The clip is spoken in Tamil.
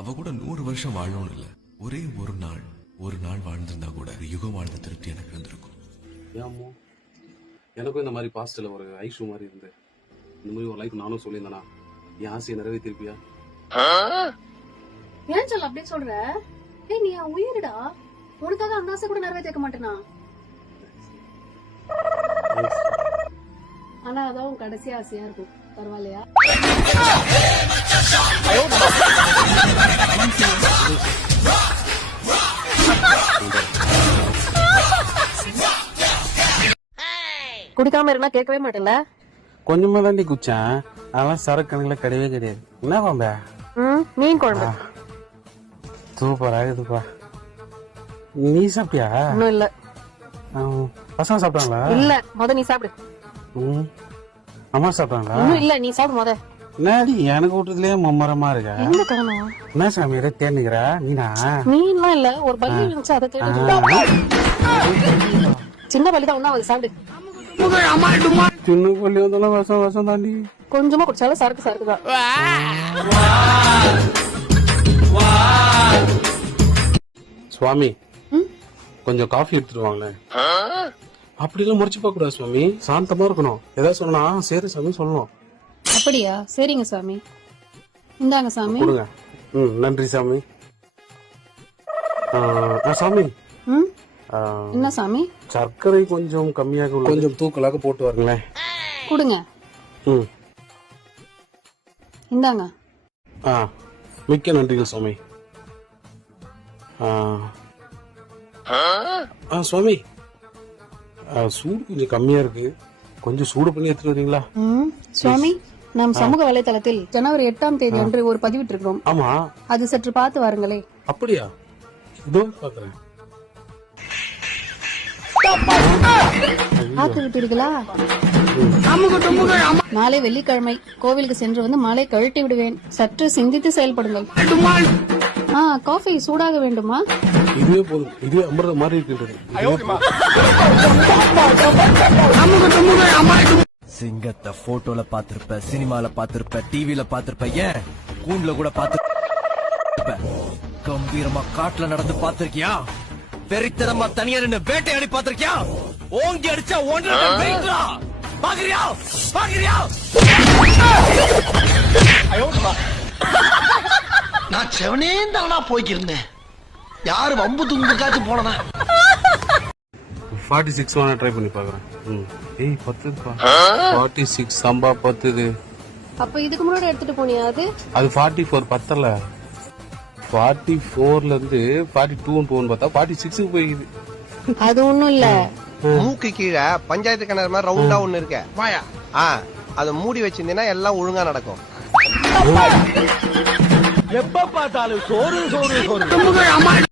அவ கூட 100 வருஷம் வாழணும்னு இல்ல, ஒரே ஒரு நாள் வாழ்ந்திருந்தா கூட யுகம் வாழ்ந்த திருப்தி எனக்கு இருந்திருக்கும். ஏமோ எனக்கும் இந்த மாதிரி பாஸ்ட்ல ஒரு ஐஷு மாதிரி இருந்து இந்த மாதிரி ஒரு லைஃப் நானும் சொல்லியிருந்தேனா என் ஆசையை நிறைவேற்றிருப்பியா? ஏன் சொல்ல அப்படி சொல்ற? ஏய் நீ என் உயிரிடா, உனக்காக அந்த ஆசை கூட நிறைவேற்ற மாட்டேனா? ஆனா அதான் உன் கடைசி ஆசையா இருக்கும். பரவாயில்லையா? குடிக்காம இருந்தா கேட்கவே மாட்டேன்ல. கொஞ்சமா தாண்டி குச்சேன், அதெல்லாம் சரக்கு கணக்குல கிடையவே கிடையாது. என்ன பாம்பே? மீன் குழம்பு சூப்பர் ஆகுதுப்பா. நீ சாப்பிட்டியா? இன்னும் இல்ல. பசங்க சாப்பிட்டாங்களா? இல்ல, முத நீ சாப்பிடு. அம்மா சாப்பிட்டாங்களா? இன்னும் இல்ல, நீ சாப்பிடு முத. என்னடி எனக்கு வீட்டுலயே மும்மரமா இருக்க? எங்க காணோம்? என்ன சாமி தேனுங்கிற? நீனா? மீன்லாம் இல்ல, ஒரு பல்லி இருந்துச்சு அதை தேடி. சின்ன பல்லி தான், ஒண்ணா சாப்பிடு. சின்ன பள்ளி வந்தாலும் வருஷம் வருஷம் தாண்டி. கொஞ்சமா குடிச்சாலும் சரக்கு சரக்கு தான். சுவாமி கொஞ்சம் காஃபி எடுத்துட்டு வாங்களேன். அப்படிலாம் முடிச்சு பார்க்க கூடாது சுவாமி, சாந்தமா இருக்கணும். ஏதாவது சொன்னா சரி சாமி சொல்லணும். அப்படியா? சரிங்க சாமி, இந்தாங்க சாமி. கொடுங்க. நன்றி சாமி. சாமி என்ன சாமி? சர்க்கரை கொஞ்சம் கம்மியாக உள்ள கொஞ்சம் தூக்கலாக போட்டு வரங்களேன். கொடுங்க. இந்தாங்க. மிக்க நன்றிகள் சுவாமி. சுவாமி சூடு கொஞ்சம் கம்மியா இருக்கு, கொஞ்சம் சூடு பண்ணி எடுத்துட்டு வரீங்களா? சுவாமி, நம் சமூக வலைதளத்தில் ஜனவரி 8ஆம் தேதி அன்று ஒரு பதிவிட்டிருக்கிறோம். ஆமா, அது சற்று பார்த்து வாருங்களே. அப்படியா? இதோ பாக்குறேன். பார்த்து விட்டீர்களா? நாளை வெள்ளிக்கிழமை கோவிலுக்கு சென்று வந்து மாலை கழட்டி விடுவேன். சற்று சிந்தித்து செயல்படுங்கள். காஃபி சூடாக வேண்டுமா? இதுவே போதும், இதுவே அமிர்தம் மாதிரி இருக்கின்றது. சிங்கத்தை போட்டோல பாத்திருப்ப, சினிமால பாத்திருப்ப, டிவில பாத்திருப்ப, ஏன் கூண்டுல கூட பாத்திருப்ப. கம்பீரமா காட்டுல நடந்து பாத்திருக்கியா? வெறித்தனமா தனியா நின்னு வேட்டையாடி பாத்திருக்கியா? ஓங்கி அடிச்சா 1.5 பாக்குறியா? பாக்குறியா? நான் செவனே தானா போய்க்கிருந்தேன். யாரு வம்பு தும்புக்காச்சும் போனனா? 46 வான ட்ரை பண்ணி பாக்குறேன். ஏய் 10பா. 46 சம்பா 10. அப்ப இதுக்கு முன்னாடி எடுத்துட்டு போனியா? அது 44 பத்தல. 44ல இருந்து 42 போன் பார்த்தா 46க்கு போயிடுது. அது ஒண்ணும் இல்ல. மூக்கு கீழே பஞ்சாயத்து கிணறு மாதிரி ரவுண்டா ஒண்ணு இருக்க. அத மூடி வச்சிருந்தீங்கன்னா எல்லாம் ஒழுங்கா நடக்கும். எப்ப பார்த்தாலும் சோறு சோறு சோறு.